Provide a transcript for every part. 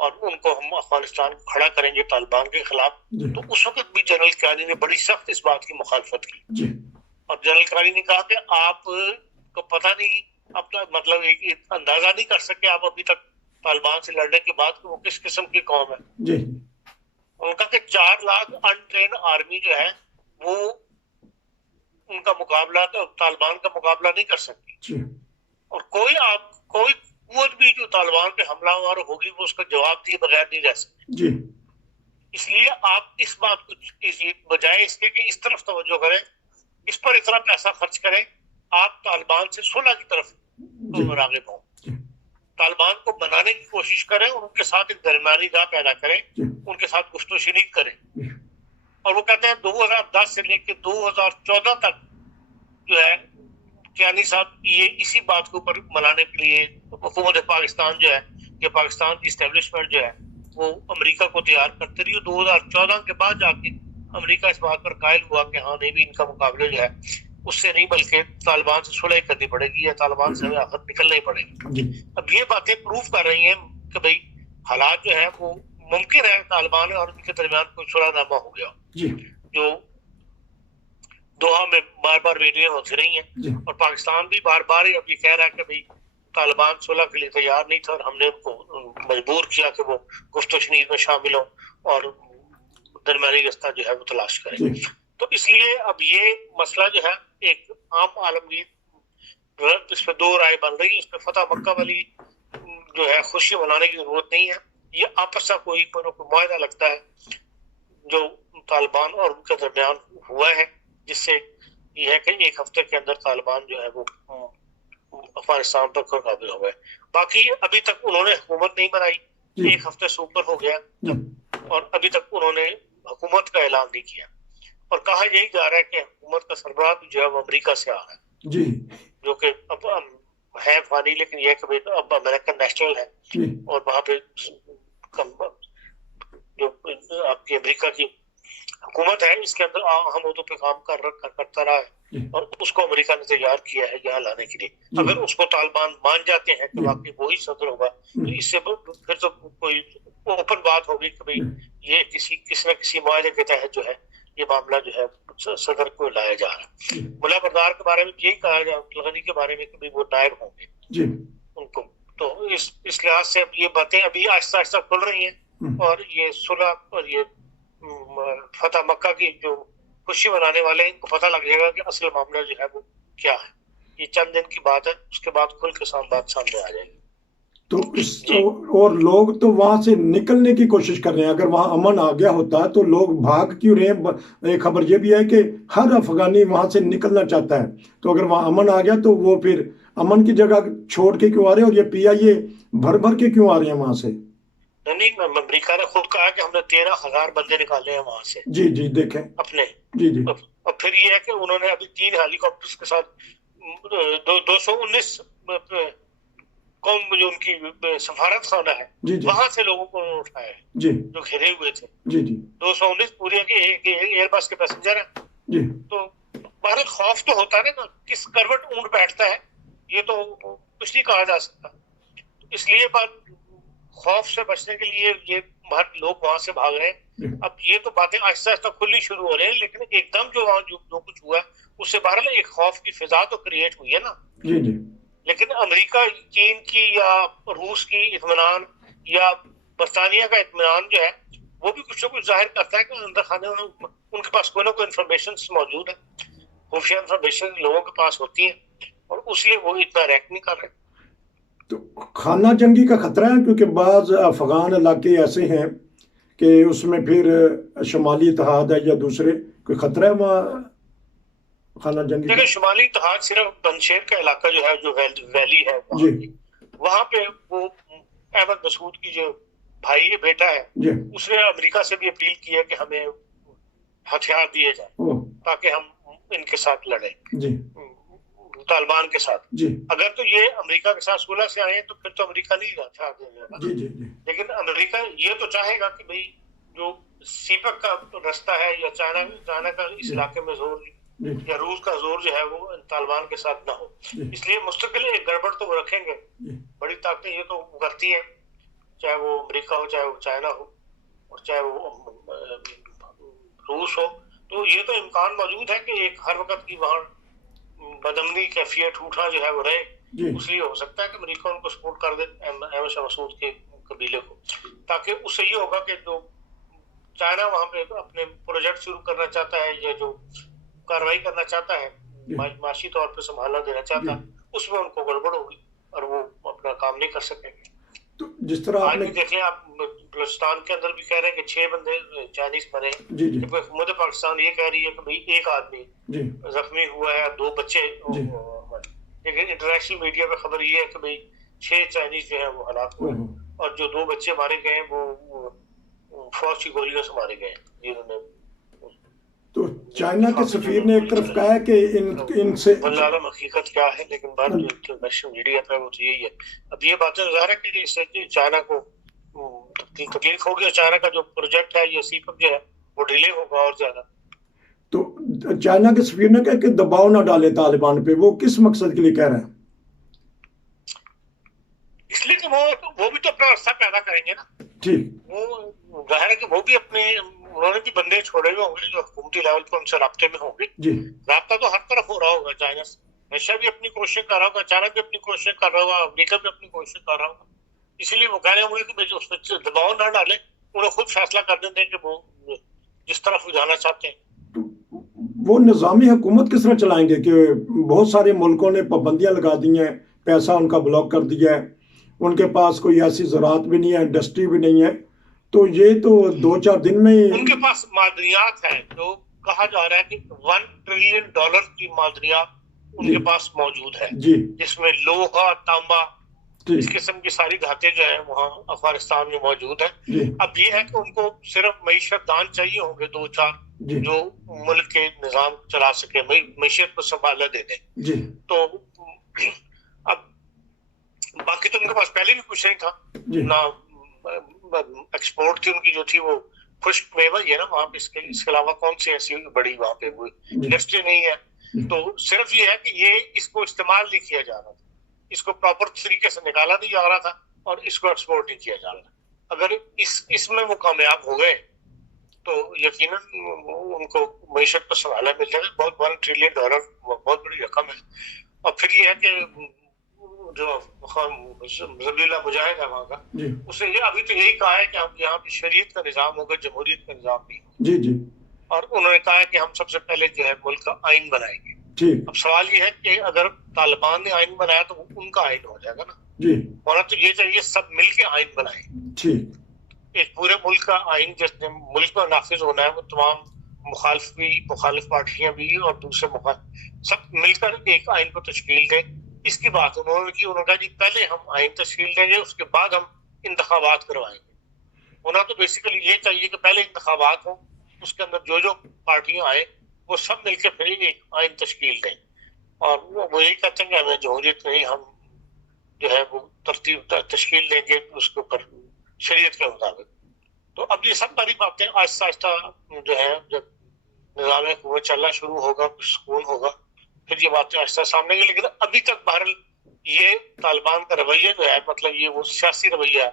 اور ان کو ہم افغانستان کو کھڑا کریں گے طالبان کے خلاف. تو اس وقت بھی جنرل کیانی نے بڑی سخت اس بات کی مخالفت کی, اور جنرل کیانی نے کہا کہ آپ کو پتہ نہیں, اپنا مطلب ایک اندازہ نہیں کر سکے آپ ابھی تک طالبان سے لڑنے کے بعد کہ وہ کس قسم کی قوم ہے. ان کا کہ 4 لاکھ انٹرینڈ آرمی جو ہے وہ ان کا مقابلہ طالبان کا مقابلہ نہیں کر سکتی, اور کوئی قوت بھی جو طالبان پہ حملہ آور ہوگی وہ اس کا جواب دیے بغیر نہیں رہ سکتی. اس لیے آپ اس بات کو بجائے اس کے کہ اس طرف توجہ کریں, اس پر اتنا پیسہ خرچ کریں, آپ طالبان سے صلح کی طرف راغب ہوں, طالبان کو بنانے کی کوشش کریں, اور ان کے ساتھ ایک درمیانی راہ پیدا کریں, ان کے ساتھ گفت و شنید کریں. اور وہ کہتے ہیں 2010 سے لے کے 2014 تک جو ہے کیانی صاحب یہ اسی بات کے اوپر منانے کے لیے حکومت پاکستان جو ہے, یہ پاکستان کی اسٹیبلشمنٹ جو ہے وہ امریکہ کو تیار کرتے رہی. 2014 کے بعد جا کے امریکہ اس بات پر قائل ہوا کہ ہاں نہیں بھی ان کا مقابلہ جو ہے اس سے نہیں بلکہ طالبان سے صلح کرنی پڑے گی, یا طالبان سے آخر نکلنا ہی پڑے گی. اب یہ باتیں پروف کر رہی ہیں کہ بھئی حالات جو ہے وہ ممکن ہے طالبان اور ان کے درمیان کوئی صلح نامہ ہو گیا جو دوحہ میں بار بار ویڈیو ہوتی رہی ہیں, اور پاکستان بھی بار بار اب یہ کہہ رہا ہے کہ بھئی طالبان صلح کے لیے تیار نہیں تھا, اور ہم نے ان کو مجبور کیا کہ وہ گفت و شنید میں شامل ہوں اور درمیانی رستہ جو ہے وہ تلاش کریں. تو اس لیے اب یہ مسئلہ جو ہے ایک عام عالمگیر اس پہ 2 رائے بن رہی ہے. اس پہ فتح مکہ والی جو ہے خوشی منانے کی ضرورت نہیں ہے, یہ آپس کا کوئی معاہدہ لگتا ہے جو طالبان اور ان کے درمیان ہوا ہے, جس سے یہ ہے کہ 1 ہفتے کے اندر طالبان جو ہے وہ افغانستان پر قابض ہو گئے. باقی ابھی تک انہوں نے حکومت نہیں بنائی, 1 ہفتے سے اوپر ہو گیا اور ابھی تک انہوں نے حکومت کا اعلان نہیں کیا, اور کہا یہی جا رہا ہے کہ حکومت کا سربراہ جو ہے وہ امریکہ سے آ رہا ہے, جو کہ اب ہے فانی, لیکن یہ کہ اب امریکن نیشنل ہے, اور وہاں پہ جو آپ کی امریکہ کی حکومت ہے اس کے اندر اہم عہدوں پہ کام کرتا رہا ہے, اور اس کو امریکہ نے تیار کیا ہے یہاں لانے کے لیے. اگر اس کو طالبان مان جاتے ہیں کہ واقعی وہی صدر ہوگا تو اس سے پھر تو کوئی اوپن بات ہوگی کہ بھئی یہ کسی نہ کسی معاہدے کے تحت جو ہے یہ معاملہ جو ہے صدر کو لایا جا رہا ہے. ملا بردار کے بارے میں یہی کہا جا, غنی کے بارے میں کہ وہ نائب ہوں گے ان کو. تو اس لحاظ سے اب یہ باتیں ابھی آہستہ آہستہ کھل رہی ہیں, اور یہ صلح اور یہ فتح مکہ کی جو خوشی منانے والے ہیں ان کو پتہ لگ جائے گا کہ اصل معاملہ جو ہے وہ کیا ہے. یہ چند دن کی بات ہے, اس کے بعد کھل کے بات سامنے آ جائے گی. تو اور لوگ تو وہاں سے نکلنے کی کوشش کر رہے ہیں. اگر وہاں امن آ گیا ہوتا تو لوگ بھاگ کیوں رہے ہیں؟ ایک خبر یہ بھی ہے کہ ہر افغانی وہاں سے نکلنا چاہتا ہے, تو اگر وہاں امن آ گیا تو وہ پھر امن کی جگہ چھوڑ کے کیوں آ رہے ہیں, اور یہ PIA بھر کے کیوں آ رہے ہیں وہاں سے؟ نہیں, امریکہ نے خود کہا کہ ہم نے 13,000 بندے نکالے ہیں وہاں سے. جی دیکھیں اپنے. اور پھر یہ ہے کہ انہوں نے ابھی 3 ہیلی کاپٹرز کے ساتھ 219 قوم جو ان کی سفارت خانہ ہے وہاں سے لوگوں کو اٹھایا ہے جو گھرے ہوئے تھے. 219 پورے کے ایئر بس کے پیسنجر ہیں. تو بہرحال خوف تو ہوتا ہے نا, کس کروٹ اونٹ بیٹھتا ہے یہ تو کچھ نہیں کہا جا سکتا. اس لیے خوف سے بچنے کے لیے یہ لوگ وہاں سے بھاگ رہے ہیں. اب یہ تو باتیں آہستہ آہستہ کھلنی شروع ہو رہے ہیں, لیکن ایک دم جو کچھ ہوا ہے اس سے بہرحال ایک خوف کی فضا تو کریٹ ہوئی ہے نا. لیکن امریکہ چین کی یا روس کی اطمینان یا برطانیہ کا اطمینان جو ہے وہ بھی کچھ نہ کچھ ظاہر کرتا ہے کہ اندر خانے ان کے پاس کوئی نہ کوئی انفارمیشن موجود ہے, خفیہ انفارمیشن لوگوں کے پاس ہوتی ہے, اور اس لیے وہ اتنا ریئیکٹ نہیں کر رہے. تو خانہ جنگی کا خطرہ ہے, کیونکہ بعض افغان علاقے ایسے ہیں کہ اس میں پھر شمالی اتحاد ہے یا دوسرے, کوئی خطرہ ہے وہاں خانہ جنگی؟ دیکھیں شمالی اتحاد صرف پنجشیر کا علاقہ جو ہے جو ویلی ہے وہاں پہ وہ احمد مسعود کی جو بھائی ہے بیٹا ہے اس نے امریکہ سے بھی اپیل کی ہے کہ ہمیں ہتھیار دیے جائیں تاکہ ہم ان کے ساتھ لڑیں طالبان کے ساتھ. اگر تو یہ امریکہ کے ساتھ صلح سے آئے تو پھر تو امریکہ نہیں ہتھیار دے گا, لیکن امریکہ یہ تو چاہے گا کہ بھئی جو سیپک کا رستہ ہے یا چائنا کا اس علاقے میں زور یا روس کا زور جو ہے وہ طالبان کے ساتھ نہ ہو. اس لیے مستقل ایک گڑبڑ تو وہ رکھیں گے, بڑی طاقتیں یہ تو کرتی ہیں. چاہے وہ امریکہ ہو, چاہے وہ چائنا ہو, اور چاہے وہ روس ہو, تو یہ تو امکان موجود ہے کہ ایک ہر وقت کی وہاں بدمنی کیفیت اٹھا جو ہے وہ رہے. اس لیے ہو سکتا ہے کہ امریکہ ان کو سپورٹ کر دے احمد شاہ مسعود کے قبیلے کو, تاکہ اس سے یہ ہوگا کہ جو چائنا وہاں پہ اپنے پروجیکٹ شروع کرنا چاہتا ہے یا جو کاروائی کرنا چاہتا ہے, معاشی طور پہ سنبھالنا دینا چاہتا ہے, اس میں ان کو گڑبڑ ہوگی اور وہ اپنا کام نہیں کر سکیں گے. تو جس طرح آج بھی دیکھ لیں آپ, بلوچستان کے اندر بھی کہہ رہے ہیں کہ 6 بندے چائنیز مرے, جبکہ حکومت پاکستان یہ کہہ رہی ہے کہ بھئی ایک آدمی زخمی ہوا ہے, 2 بچے, لیکن انٹرنیشنل میڈیا پہ خبر یہ ہے کہ بھئی 6 چائنیز جو ہیں وہ ہلاک ہوئے, اور جو 2 بچے مارے گئے ہیں وہ فوج کی گولیوں سے مارے گئے جنہوں نے. تو چائنا کے سفیر نے ایک طرف کہا کہ ان سے واللہ عالم حقیقت کیا ہے, لیکن بات جو انٹرنیشنل میڈیا پہ وہ تو یہی ہے. اب یہ باتیں ظاہر ہے کہ اس سے چائنا کو تکلیف ہوگی, اور چائنا کا جو پروجیکٹ ہے یہ سیپک جو ہے وہ ڈیلے ہوگا اور زیادہ. تو چائنا کے سفیر نے کہا کہ دباؤ نہ ڈالے طالبان پہ, وہ کس مقصد کے لیے کہہ رہے ہیں؟ اس لیے کہ وہ بھی تو اپنا راستہ پیدا کریں گے نا. ٹھیک, وہ ظاہر ہے کہ وہ بھی اپنے, انہوں نے بھی بندے چھوڑے ہوئے ہوں گے جو حکومتی لیول پر ان سے رابطے میں ہوں گے. رابطہ تو ہر طرف ہو رہا ہوگا, چائنا سے رشیا بھی اپنی کوشش کر رہا ہوگا, چائنا بھی اپنی کوشش کر رہا ہوگا, امریکہ بھی اپنی کوشش کر رہا ہوگا. اسی لیے وہ کہہ رہے ہوں گے کہ اس پہ دباؤ نہ ڈالیں, انہیں خود فیصلہ کر دیں کہ وہ جس طرف وہ جانا چاہتے ہیں. وہ نظامی حکومت کس طرح چلائیں گے کہ بہت سارے ملکوں نے پابندیاں لگا دی ہیں, پیسہ ان کا بلاک کر دیا ہے, ان کے پاس کوئی ایسی زراعت بھی نہیں ہے, انڈسٹری بھی نہیں ہے, تو یہ تو 2-4 دن میں ان کے پاس معدنیات ہیں جو کہا جا رہا ہے کہ $1 ٹریلین کی معدنیات ان کے پاس موجود ہے, جس میں لوہا, تانبا, اس قسم کی ساری دھاتیں جو ہیں وہاں افغانستان میں موجود ہیں. اب یہ ہے کہ ان کو صرف معیشت دان چاہیے ہوں گے 2-4 جو ملک کے نظام چلا سکے, معیشت کو سنبھالا دے دیں. تو اب باقی تو ان کے پاس پہلے بھی کچھ نہیں تھا نہ, ایکسپورٹ تھی ان کی جو تھی وہ خشک میوہ ہی ہے نا وہاں پہ, اس کے علاوہ کون سی ایسی بڑی وہاں پہ کوئی انڈسٹری نہیں ہے. تو صرف یہ ہے کہ یہ اس کو استعمال نہیں کیا جا رہا تھا, اس کو پراپر طریقے سے نکالا نہیں جا رہا تھا, اور اس کو ایکسپورٹ نہیں کیا جا رہا تھا. اگر اس میں وہ کامیاب ہو گئے تو یقیناً ان کو معیشت کو سنبھالا مل جائے گا. بہت $1 ٹریلین بہت بڑی رقم ہے. اور پھر یہ ہے کہ جو ذبیح اللہ مجاہد ہے وہاں کا, اس نے یہ ابھی تو یہی کہا ہے کہ ہم یہاں پہ شریعت کا نظام ہوگا, جمہوریت کا نظام بھی. اور انہوں نے کہا ہے کہ ہم سب سے پہلے جو ہے ملک کا آئین بنائیں گے. اب سوال یہ ہے کہ اگر طالبان نے آئین بنایا تو ان کا آئین ہو جائے گا نا, ہونا تو یہ چاہیے سب مل کے آئین بنائیں. ایک پورے ملک کا آئین جس نے ملک میں نافذ ہونا ہے, وہ تمام مخالف پارٹیاں بھی اور دوسرے سب مل کر ایک آئین کو تشکیل دیں. اس کی بات انہوں نے کی. انہوں نے کہا جی پہلے ہم آئین تشکیل دیں گے, اس کے بعد ہم انتخابات کروائیں گے. ہونا تو بیسیکلی یہ چاہیے کہ پہلے انتخابات ہوں, اس کے اندر جو پارٹیاں آئیں وہ سب مل کے پھر ایک آئین تشکیل دیں, اور وہ یہی کہتے ہیں کہ ہمیں جمہوریت نہیں, ہم جو ہے وہ ترتیب تشکیل دیں گے اس کے اوپر شریعت کے مطابق. تو اب یہ سب بڑی باتیں آہستہ آہستہ جو ہے جب نظام حکومت چلنا شروع ہوگا, کچھ سکون ہوگا, پھر یہ باتیں آہستہ سامنے گی. لیکن ابھی تک بہرحال یہ طالبان کا رویہ جو ہے, مطلب یہ وہ سیاسی رویہ,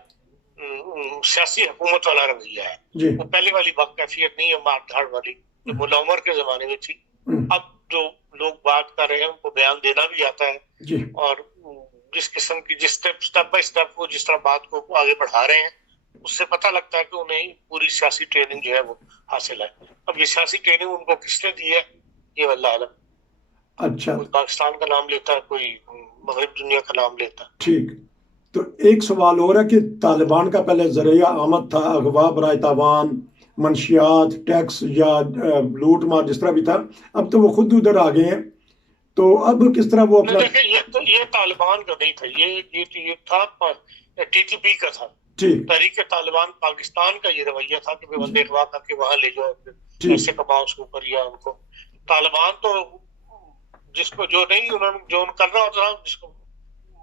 سیاسی حکومت والا رویہ ہے. وہ پہلے والی کیفیت نہیں ہے مار دھاڑ والی جو ملا عمر کے زمانے میں تھی. اب جو لوگ بات کر رہے ہیں ان کو بیان دینا بھی آتا ہے, اور جس قسم کی جس اسٹیپ بائی اسٹیپ وہ جس طرح بات کو آگے بڑھا رہے ہیں, اس سے پتہ لگتا ہے کہ انہیں پوری سیاسی ٹریننگ جو ہے وہ حاصل ہے. اب یہ سیاسی ٹریننگ ان کو کس نے دی ہے یہ واللہ عالم. اچھا, کوئی پاکستان کا نام لیتا ہے, کوئی مغرب دنیا کا نام لیتا ہے. ٹھیک. تو ایک سوال اور ہے کہ طالبان کا پہلے ذریعہ آمد تھا اغوا برائے تاوان, منشیات, ٹیکس یا لوٹ مار جس طرح بھی تھا, اب تو وہ خود ادھر آ گئے ہیں. تو اب کس طرح وہ اپنا, یہ طالبان کا نہیں تھا, یہ تھا ٹی ٹی پی کا تھا. تحریک طالبان پاکستان کا یہ رویہ تھا کہ بندے اغوا کر کے وہاں لے جاؤ, ایسے کماؤ اس کے اوپر, یا ان کو طالبان تو جس کو جو نہیں انہوں نے جو کرنا ہوتا تھا, جس کو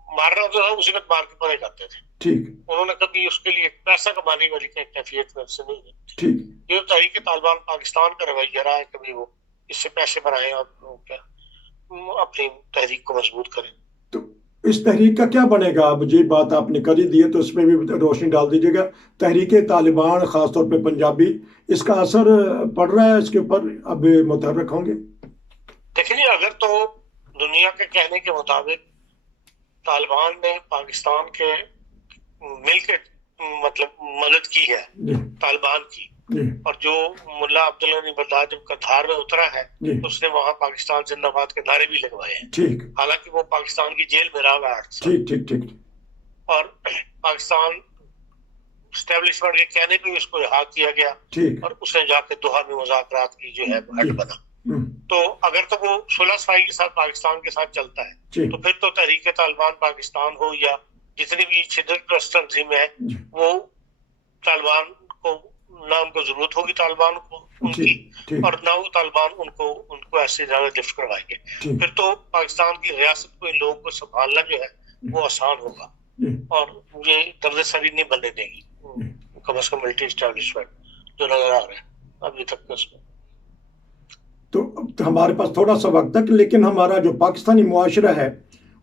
مارنا ہوتا تھا اسی وقت مار کے پڑے کرتے تھے. انہوں نے کبھی اس کے لیے پیسہ کمانے والی کیفیت میں سے نہیں ہے. یہ تحریک طالبان پاکستان کا رویہ رہا ہے, کبھی وہ اس سے پیسے بنائیں اور کیا اپنی تحریک کو مضبوط کریں. تو اس تحریک کا کیا بنے گا؟ اب یہ بات آپ نے کر ہی دی ہے تو اس میں بھی روشنی ڈال دیجیے گا. تحریک طالبان خاص طور پہ پنجابی، اس کا اثر پڑ رہا ہے اس کے اوپر؟ اب متحرک ہوں گے؟ دیکھیں اگر تو دنیا کے کہنے کے مطابق طالبان نے پاکستان کے مل کے مطلب مدد کی ہے طالبان کی، اور جو ملا عبدالغنی بردار جب قندھار میں اترا ہے تو اس نے وہاں پاکستان زندہ باد کے نعرے بھی لگوائے ہیں، حالانکہ وہ پاکستان کی جیل میں رہا ہے، اور پاکستان اسٹیبلشمنٹ کے کہنے پہ اس کو رہا کیا گیا، اور اس نے جا کے دوحہ میں مذاکرات کی جو ہے ہیڈ بنا. تو اگر تو وہ صلح صفائی کے ساتھ پاکستان کے ساتھ چلتا ہے تو پھر تو تحریک طالبان پاکستان ہو یا جتنی بھی شدت پرست تنظیمیں ہیں، وہ طالبان کو نہ ان کو ضرورت ہوگی طالبان کو ان کی، اور نہ وہ طالبان ان کو ایسے زیادہ لفٹ کروائیں گے. پھر تو پاکستان کی ریاست کو ان لوگوں کو سنبھالنا جو ہے وہ آسان ہوگا، اور یہ درد سری نہیں بننے دے گی کم از کم ملٹری اسٹیبلشمنٹ جو نظر آ رہا ہے ابھی تک اس میں. تو ہمارے پاس تھوڑا سا وقت تک، لیکن ہمارا جو پاکستانی معاشرہ ہے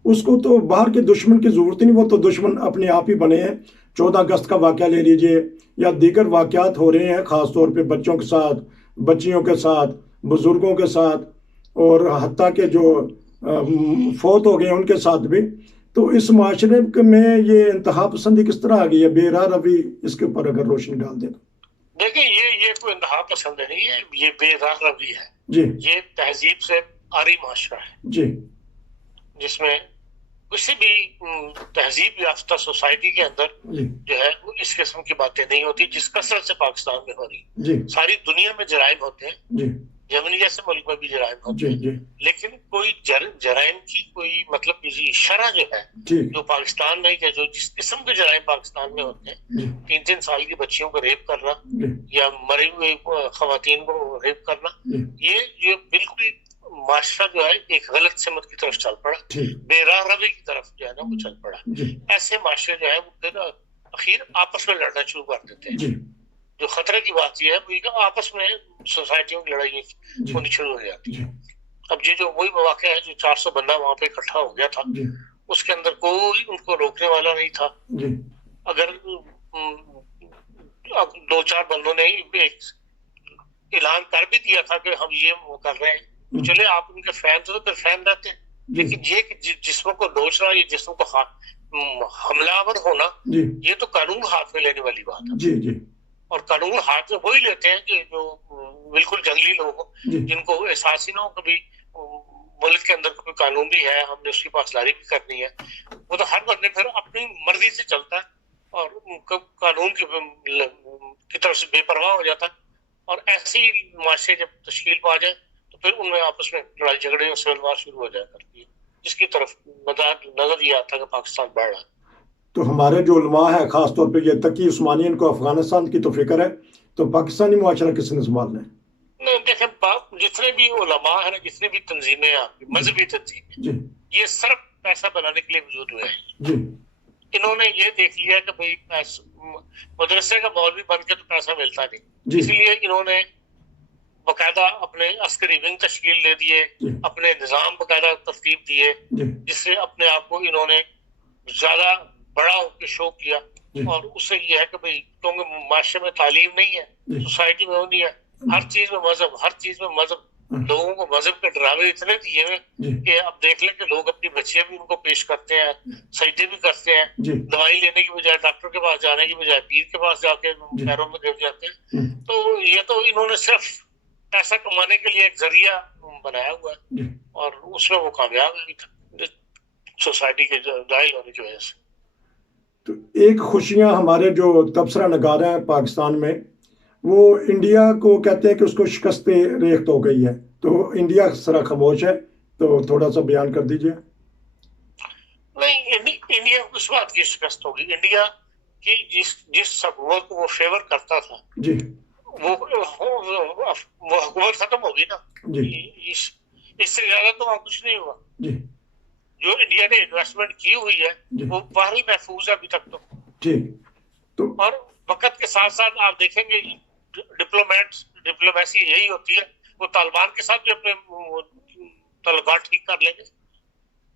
اس کو تو باہر کے دشمن کی ضرورت ہی نہیں، وہ تو دشمن اپنے آپ ہی بنے ہیں. 14 اگست کا واقعہ لے لیجئے یا دیگر واقعات ہو رہے ہیں، خاص طور پہ بچوں کے ساتھ، بچیوں کے ساتھ، بزرگوں کے ساتھ، اور حتیٰ کہ جو فوت ہو گئے ہیں ان کے ساتھ بھی. تو اس معاشرے میں یہ انتہا پسندی کس طرح آ گئی ہے؟ بے راہ روی، اس کے اوپر اگر روشنی ڈال دیں. دیکھیں یہ کوئی انتہا پسند نہیں ہے، یہ بے راہ روی ہے. جی، یہ تہذیب سے عاری معاشرہ ہے جی، جس میں کسی بھی تہذیب یافتہ سوسائٹی کے اندر جو ہے وہ اس قسم کی باتیں نہیں ہوتی جس کثرت سے پاکستان میں ہو رہی. ساری دنیا میں جرائم ہوتے ہیں، یمن جیسے ملک میں بھی جرائم ہوتے ہیں، لیکن کوئی جرائم کی کوئی مطلب شرح جو ہے جو پاکستان میں جو جس قسم کے جرائم پاکستان میں ہوتے ہیں، 3 سال کی بچیوں کو ریپ کرنا یا مری ہوئی خواتین کو ریپ کرنا، یہ بالکل معاشرہ جو ہے ایک غلط سمت کی طرف چل پڑا، بے راہ روی کی طرف جو ہے نا وہ چل پڑا. ایسے معاشرے جو ہے وہ پھر اخیر آپس میں لڑنا شروع کر دیتے ہیں. جو خطرے کی بات یہ ہے وہ آپس میں سوسائٹیوں کی لڑائی ہونی شروع ہو جاتی ہے. اب یہ جو وہی واقعہ ہے جو 400 بندہ وہاں پہ اکٹھا ہو گیا تھا، اس کے اندر کوئی ان کو روکنے والا نہیں تھا. اگر 2-4 بندوں نے اعلان کر بھی دیا تھا کہ ہم یہ کر رہے ہیں، چلے آپ ان کے فین تو پھر فین رہتے ہیں، لیکن یہ جسموں کو نوچنا، یہ جسموں کو حملہ آور ہونا، یہ تو قانون ہاتھ میں لینے والی بات ہے. اور قانون ہاتھ میں وہی لیتے ہیں کہ جو بالکل جنگلی لوگ ہوں، جن کو احساس ہی نہ ہو کبھی ملک کے اندر کوئی قانون بھی ہے، ہم نے اس کی پاسداری بھی کرنی ہے. وہ تو ہر بندے پھر اپنی مرضی سے چلتا ہے اور قانون کی طرف سے بے پرواہ ہو جاتا ہے. اور ایسی معاشرے جب تشکیل پا جائے تو پھر ان میں آپس میں لڑائی جھگڑے اور سیل وار شروع ہو جایا کرتی ہے، جس کی طرف نظر یہ آتا ہے کہ پاکستان بڑھ رہا ہے. تو ہمارے جو علماء ہیں خاص طور پہ یہ تقی عثمانی، ان کو افغانستان کی تو فکر ہے، تو پاکستانی معاشرہ کس نے سنبھالنا ہے؟ دیکھیں جتنے بھی علماء ہیں، جتنے بھی تنظیمیں ہیں، مذہبی تنظیمیں، یہ صرف پیسہ بنانے کے لیے وجود ہوئے ہیں. انہوں نے یہ دیکھ لیا کہ بھئی مدرسے کا مولوی بن کے تو پیسہ ملتا نہیں، اس لیے انہوں نے باقاعدہ اپنے عسکری ونگ تشکیل دے دیے، اپنے نظام باقاعدہ ترتیب دیے، جس سے اپنے آپ کو انہوں نے زیادہ بڑا ہو کے شو کیا. اور اس سے یہ ہے کہ بھئی کیونکہ معاشرے میں تعلیم نہیں ہے، سوسائٹی میں وہ نہیں ہے، ہر چیز میں مذہب، لوگوں کو مذہب کے ڈراوے اتنے دیے ہوئے کہ اب دیکھ لیں کہ لوگ اپنی بچیاں بھی ان کو پیش کرتے ہیں، سجدے بھی کرتے ہیں، دوائی لینے کی بجائے ڈاکٹر کے پاس جانے کی بجائے پیر کے پاس جا کے پیروں میں گر جاتے ہیں. تو یہ تو انہوں نے صرف پیسہ کمانے کے لیے ایک ذریعہ بنایا ہوا ہے، اور اس میں وہ کامیاب ہے سوسائٹی کے جاہل ہونے کی وجہ سے. تو ایک خوشیاں ہمارے جو تبصرہ نگار ہیں پاکستان میں، وہ انڈیا کو کہتے ہیں کہ اس کو شکست ریخت ہو گئی ہے، تو انڈیا ذرا خاموش ہے، تو تھوڑا سا بیان کر دیجئے. نہیں، انڈیا اس بات کی شکست ہوگی، انڈیا کی جس حکومت کو وہ فیور کرتا تھا وہ حکومت ختم ہوگی نا. اس سے زیادہ تو وہاں کچھ نہیں ہوا. جو انڈیا نے انویسٹمنٹ کی ہوئی ہے وہ باہر ہی محفوظ ہے ابھی تک تو. اور وقت کے ساتھ ساتھ آپ دیکھیں گے ڈپلومیسی یہی ہوتی ہے، وہ طالبان کے ساتھ بھی اپنے تعلقات ٹھیک کر لیں گے.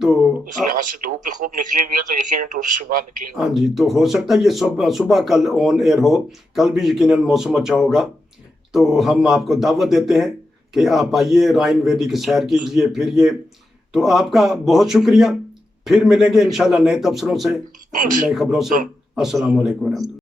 تو اس لحاظ سے دھوپ بھی خوب نکلی ہوئی ہے تو یقیناً ٹورسٹ باہر نکلے گا. ہاں جی، تو ہو سکتا ہے یہ صبح کل آن ایئر ہو، کل بھی یقیناً موسم اچھا ہوگا. تو ہم آپ کو دعوت دیتے ہیں کہ آپ آئیے رائن ویلی کی سیر کیجئے پھریے. تو آپ کا بہت شکریہ، پھر ملیں گے انشاءاللہ نئے تبصروں سے، نئے خبروں سے. السلام علیکم ورحمۃ اللہ.